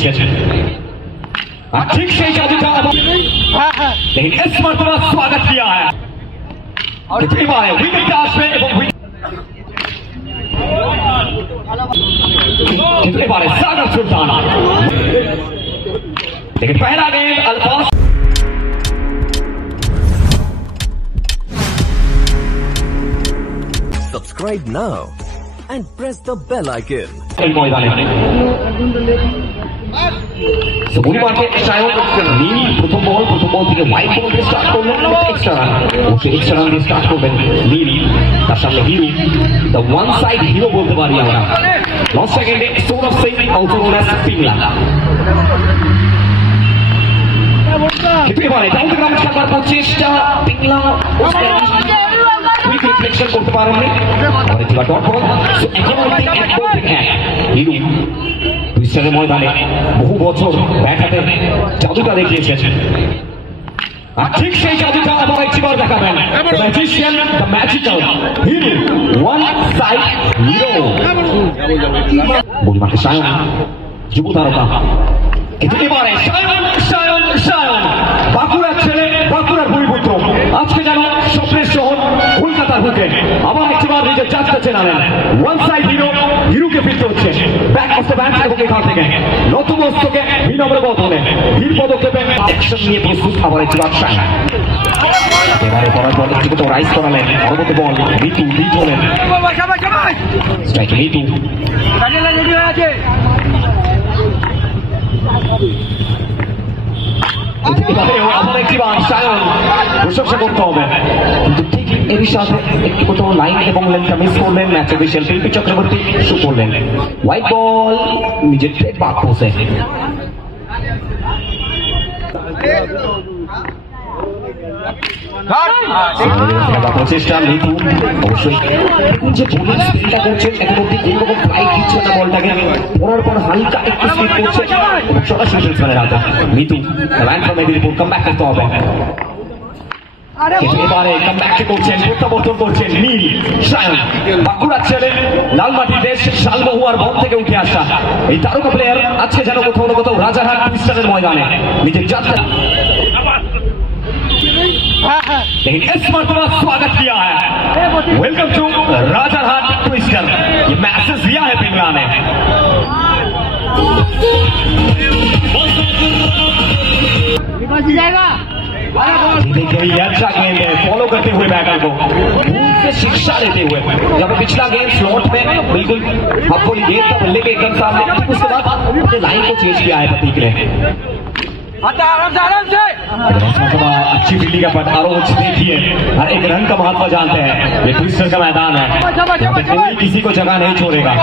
देखेছেন और ठीक সেই জাদুটা लेकिन इस मर्तबा स्वागत किया है कितनी बार है विकेट टॉस में एवं कितनी बार है सागर सुल्तान लेकिन पहला गेंद अल्फाज Subscribe now and press the bell icon. প্রথম বল থেকে হোয়াইট বল দিয়ে স্টার্ট করলেন এক্সট্রা রান এক্সট্রা রান দিয়ে স্টার্ট করবেন নীল তার সামনে hero the one side hero বলতে পারি আমরা লাস্ট সেকেন্ডে Sourav Singh also known as Pingla এবারে ডাউন দ্য গ্রাউন্ড খেলার প্রচেষ্টা পিংলা কুইক রিফ্লেকশন করতে পারেননি আমাদের টিলা ডট বল এখনো এক বল থেকে হিরো বিশ্বের ময়দানে বহু বছর ব্যাট হাতে জাদুটা দেখিয়েছেন আর ঠিক সেই জাদুটা আবার একবার দেখাবেন magician the magical hero one side hero বলমাকে সায়ন যুব তারকা এবারে সায়ন বাঁকুড়ার ছেলে বাঁকুড়ার ভূমিপুত্র আজকে যেন স্বপ্নের শহর কলকাতার বুকে আবার একবার নিজের চাষটা চেনালেন ওয়ান সাইড হিরোকে ফিরতে হচ্ছে ব্যাক অফ দ্য ব্যাট এবং এখান থেকে নতমস্তকে বিনম্র বদলে বীর পদক্ষেপে অ্যাকশন নিয়ে প্রস্তুত আবার একবার সায়ন এবারে করার পর একটু তো রাইজ করালেন পরবর্তী বল মিতু লিড হলেন স্ট্রাইক মিতু আবার একটি বার সায়ন প্রশংসা করতে হবে কিন্তু ঠিক এরই সাথে একটি কোথাও লাইন এবং লেনটা মিস করলেন ম্যাচ অফিসিয়াল শিল্পী চক্রবর্তী শু করলেন হোয়াইট বল নিজের ট্রেড বাক পৌঁছে প্রচেষ্টা মিতু অবশ্যই যে বোলিং স্পিনটা করছেন এখন অব্দি কোন রকম ফ্লাইট দিচ্ছে না বলটাকে পড়ার পর হালকা একটু স্পিড করছে এবং সরাসরি ব্যাটসম্যানের হাতে মিতু রান ফ্রম এডির উপর কামব্যাক করতে হবে এবারে কামব্যাক করছেন প্রত্যাবর্তন করছেন নীল সায়ন বাঁকুড়ার ছেলে লালমাটির দেশ শালমহুয়ার বন থেকে উঠে আসা এই তারকা প্লেয়ার আজকে যেন কোথাও না কোথাও রাজারহাট টুইস্টারের ময়দানে নিজের যাত্রা लेकिन इस मर्तबा स्वागत किया है वेलकम टू राजारहाट ट्विस्टर ये मैसेज दिया है पिंगला ने अच्छा गेंद है फॉलो करते हुए बैटर को से शिक्षा लेते हुए जब पिछला गेंद स्लॉट में बिल्कुल आपको गेंद था बल्ले के एकदम सामने उसके बाद अपने लाइन को चेंज किया है प्रतीक ने अच्छी फील्डिंग का आरोप देखिए और एक रन का महत्व जानते हैं ये ट्विस्टर का मैदान है कोई किसी को जगह नहीं छोड़ेगा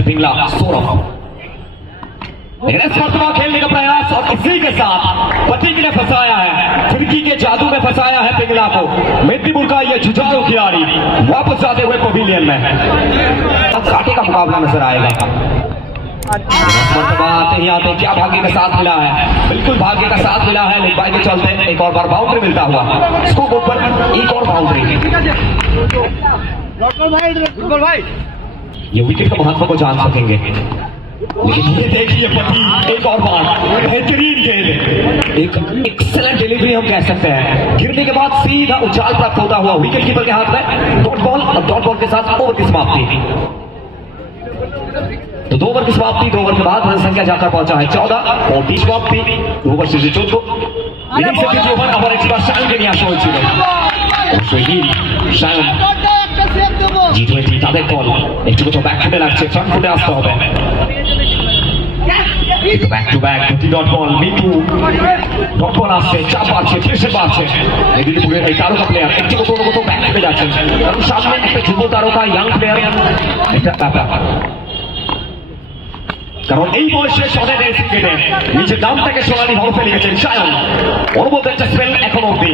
पिंगला सौरभ खेलने का प्रयास और इसी के साथ प्रतीक ने फंसाया है फिरकी के जादू में फंसाया है पिंगला को मेदिनीपुर का ये जुझारू खिलाड़ी वापस जाते हुए पवेलियन में अब कांटे का मुकाबला नजर आएगा आते ही आते क्या भाग्य का साथ मिला है बिल्कुल भाग्य का साथ मिला है लेकिन भाई के चलते एक और बार बाउंड्री मिलता हुआ स्कोर बोर्ड पर एक और बाउंड्री ये विकेट का महत्व को जान सकेंगे लेकिन ये देखिए पति एक और बार बेहतरीन गेंद एक एक्सेलेंट डिलीवरी हम कह सकते हैं गिरने के बाद सीधा उछाल प्राप्त होता हुआ विकेट कीपर के हाथ में डॉट बॉल और डॉट बॉल के साथ ओवर की समाप्ति तो 2 ओवर की समाप्ति 2 ओवर के बाद रन संख्या जाकर पहुंचा है 14 और 20 समाप्ति 2 ओवर से 14 ओवर আবার একবার সায়নকে নিয়ে আসা হয়েছিল অবশ্যই সায়ন জি20 তাদের বল একটু কোথাও ব্যাক ফুটে লাগছে ফ্রন্ট ফুটে আসতে হবে ব্যাক টু ব্যাক দুটি dot ball Mitu dot ball আসছে চাপ আছে প্রেশার বাড়ছে মেদিনীপুরের এই তারকা প্লেয়ার একটু কোথাও ব্যাক ফুটে যাচ্ছেন কারণ সামনে একটা যুব তারকা ইয়াং প্লেয়ার একটা ব্যাপার কারণ এই বয়সে শটের ক্রিকেটে নিজের নামটাকে সোনালি হরফে লিখেছেন সায়ন অনবদ্য একটা স্পেল এখন অব্দি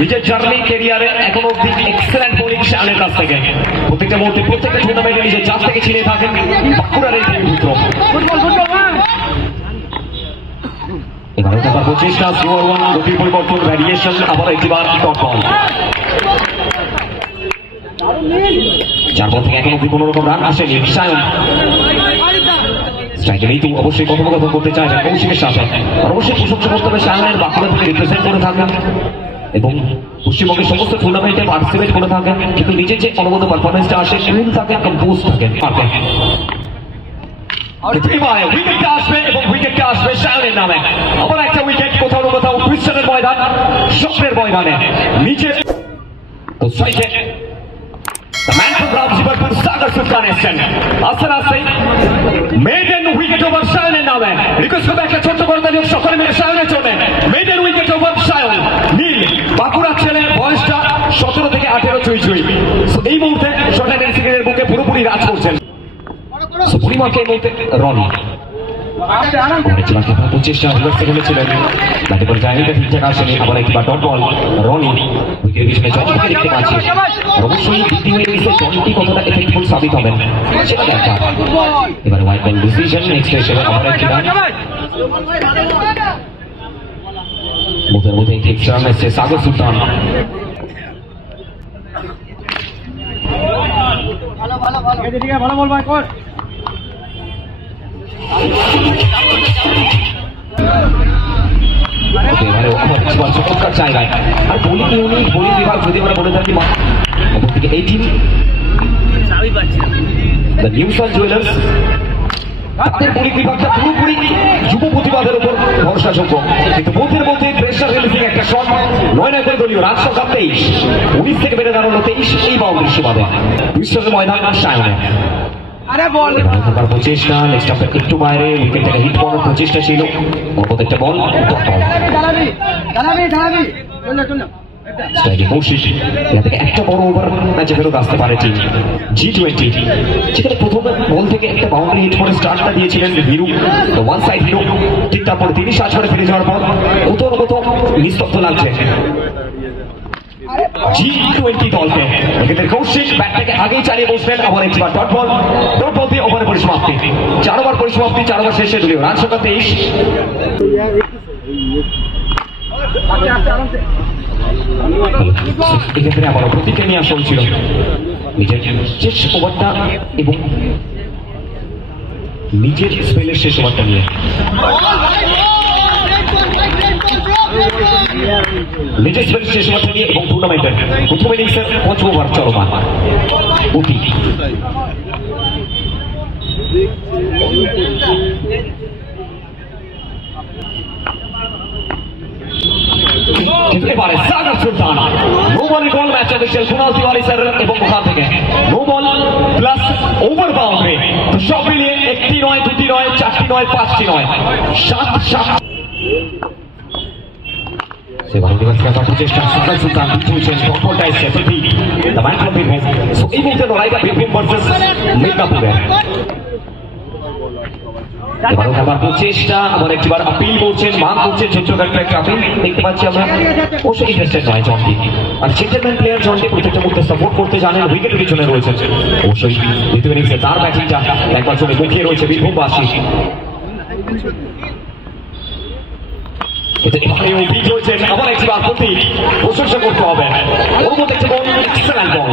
নিজের জার্নি ক্যারিয়ারে এখন অব্দি এক্সেলেন্ট বোলিং সায়নের কাছ থেকে প্রত্যেকটা মুহূর্তে প্রত্যেকটা টুর্নামেন্টে নিজের জাত থেকে ছিঁড়ে থাকেন বাঁকুড়ার এই পুত্র এবারে তার প্রচেষ্টা স্কোর 1 গতির পরিবর্তন ভ্যারিয়েশন আবার একবার ডট বল 4 বল থেকে এখন অব্দি কোনো রকম রান আসেনি সায়ন স্ট্রাইকে নেই তো অবশ্যই কথোপকথন করতে চাইবেন কৌশিকের সাথে, আর অবশ্যই প্রশংসা করতে হবে সায়নের বাঁকুড়া থেকে রিপ্রেজেন্ট করে থাকেন এবং পশ্চিমবঙ্গের সমস্ত টুর্নামেন্টে পার্টিসিপেট করে থাকেন, কিন্তু নিজের যে অনুগত পারফরমেন্সটা আসে কুল থাকে, কম্পোজ থাকে। এবারে উইকেটটা আসবে এবং উইকেটটা আসবে সায়নের নামে। আবার একটা উইকেট কোথাও না কোথাও ক্রিস্টানের ময়দান, স্বপ্নের ময়দানে নিচে তো স্ট্রাইকে The man from Ramjibarpur, Sagar Sultan এসছেন। আস্তে আস্তে মেডেন উইকেট ওভার সায়নের নামে। রিকোয়েস্ট করবে একটা ছোট্ট করে দিন সকলে মিলে সায়নের জন্য। Maiden wicket over Sayan. Neel বাঁকুড়ার ছেলে, বয়সটা 17 থেকে 18 চুই। এই মুহূর্তে শর্ট হ্যান্ড সিরিজের বুকে পুরোপুরি রাজ করছেন। পরিমাকে এই মুহূর্তে রনি চেষ্টা করেছিলেন, ব্যাটে করে জায়গাটা ঠিকঠাক আসেনি। আবার একবার ডট বল রনি উইকেটের পিছনে জনকে দেখতে পাচ্ছি। অবশ্যই দ্বিতীয় ইনিংসে জনটি কতটা এফেক্টফুল সাবিত হবেন সেটা দেখা। এবারে হোয়াইট বল ডিসিশন, নেক্সট হিসেবে আবার একটি রান। মুখের মধ্যে একটি এক্সট্রা রান এসছে সাগর সুলতান। ভালো বল ভাই কর। চমৎকার জায়গায় আর বোলিং ইউনিট, বোলিং বিভাগ যদি আমরা বলে থাকি থেকে 18 দ্য নিউসান জুয়েলার্স, তাদের বোলিং বিভাগটা পুরোপুরি যুব প্রতিবাদের উপর ভরসাযোগ্য, কিন্তু মধ্যের মধ্যে প্রেসার রিলিফিং একটা শট 9 করে দলীয় রান সংখ্যা 23, 19 থেকে বেড়ে দাঁড়ালো 23 এই বাউন্ডারি সুবাদে। ক্রিস্টানের ময়দান সায়নে প্রচেষ্টা, নেক্সট আপে একটু বাইরে উইকেটটাকে হিট করার প্রচেষ্টা ছিল। প্রত্যেকটা বল একটা বড় ওভার ম্যাচে ফেরত আসতে পারে টিম G20, যেখানে প্রথম বল থেকে একটা বাউন্ডারি হিট করে স্টার্টটা দিয়েছিলেন হিরু, ওয়ান সাইড হিরু। ঠিক তারপরে তিনি 60 করে ফিরে যাওয়ার পর কোথাও নিস্তব্ধ লাগছে G20 দলকে। এক্ষেত্রে কৌশিক ব্যাটটাকে আগেই চালিয়ে বসলেন। আবার একবার ডট বল দিয়ে ওভারের পরিসমাপ্তি, 4 ওভার পরিসমাপ্তি, 4 ওভার শেষে দলীয় রান সংখ্যা 23। এক্ষেত্রে আবার প্রতিকে নিয়ে আসা হয়েছিল নিজের শেষ ওভারটা এবং নিজের স্পেলের শেষ ওভারটা নিয়ে। নিজের স্পেল শেষ ওভারটা নিয়ে এবং টুর্নামেন্টের প্রথম ইনিংসের 5 ওভার চলমান অতি। কিন্তু এবারে সাগর সুলতান নো বলে গোল match official Kunal Tiwari sir এবং ওখান থেকে no ball plus over boundary, তো সব মিলিয়ে 1টি নয়, 2টি নয়, 4টি নয়, 5টি নয়, 7 প্রচেষ্টা সাগর সুলতান চলছেন। টপটা এসছে এই মুহূর্তে লড়াইটা বীরভূম ভার্সেস মিদনাপুরের। এবারও আবার প্রচেষ্টা, আবার একটিবার আপিল করছেন, মান করছেন ছোট্ট একটা আপিল দেখতে পাচ্ছি আমরা। অবশ্যই ইন্টারেস্টেড নয় জনটি, আর জেন্টলম্যান প্লেয়ার জনটি প্রত্যেকটা মুহূর্তে সাপোর্ট করতে জানেন, উইকেটের পিছনে রয়েছেন। অবশ্যই দ্বিতীয় ইনিংসে তার ব্যাটিংটা একবার চলে মুখিয়ে রয়েছে বীরভূমবাসী। আবার একবার প্রতি প্রশংসা করতে হবে। ওর মধ্যে একটি বল, এক্সেলেন্ট বল,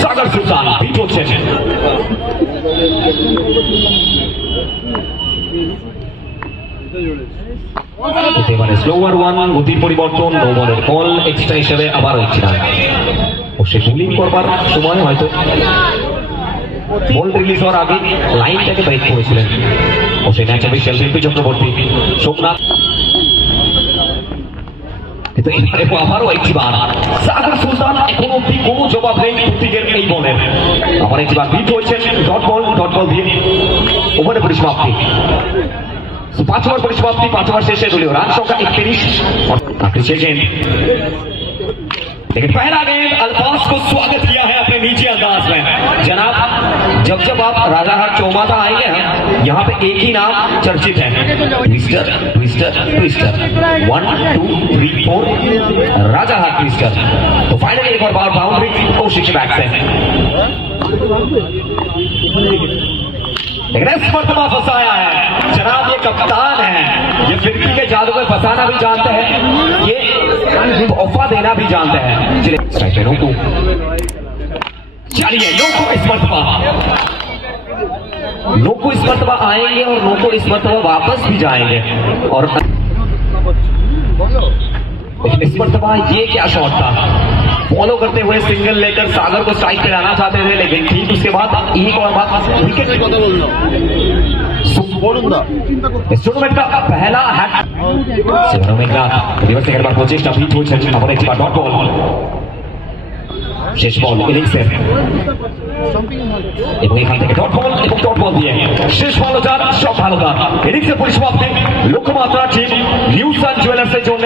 সাগর সুলতান বিট হচ্ছেন। এবারে স্লোয়ার ওয়ান, গতির পরিবর্তন, নো বলের বল, এক্সট্রা হিসেবে আবার একটি রান। ও সে বোলিং করবার সময় হয়তো বল রিলিজ হওয়ার আগে লাইনটাকে ব্রেক করেছিলেন। ও সেই ম্যাচ অফিসিয়াল শিল্পী চক্রবর্তী, সোমনাথ। কিন্তু এবারে আবারও একটিবার সাগর সুলতান, এখন অব্দি কোনো জবাব নেই প্রতীকের এই বলের। আবার একটিবার বিট হয়েছেন ডট বল দিয়ে ওভারে পরিসমাপ্তি। 5 ওভার পরিসমাপ্তি, 5 ওভার শেষে দলীয় রান সংখ্যা 31। लेकिन पहला गेंद अल्फाज को स्वागत किया है अपने निजी अंदाज में। जनाब, जब आप राजाहाट चौमाथा आएंगे यहाँ पे एक ही नाम चर्चित है, twister twister twister. 1 2 3 4 Rajarhat twister. तो फाइनली एक और बार बाउंड्री कौशिक बैट से, लेकिन इस मर्तबा फंसाया है जनाब। ये कप्तान है, ये फिरकी के जादू में फंसाना भी जानते हैं, ये तोहफा देना भी जानते हैं। चलिए लोगों इस मर्तबा नो को इस मरतबा आएंगे और नो को इस मरतबा वापस भी जाएंगे। और लेकिन इस मरतबा ये क्या शॉट था, फॉलो करते हुए सिंगल लेकर सागर को स्ट्राइक पे लाना चाहते थे, लेकिन ठीक उसके बाद एक और बात, विकेट इस टूर्नामेंट का पहला हैट दिवस एक बार প্রচেষ্টা ফিট হয়েছে আবার একবার ডট বল, শেষ বল ইনিংসের এবং এখান থেকে ডট বল এবং ডট বল দিয়ে শেষ বল যার সব ভালো তার ইনিংসের পরিসমাপ্তি লক্ষ্যমাত্রা টিম নিউ সান জুয়েলার্সের জন্য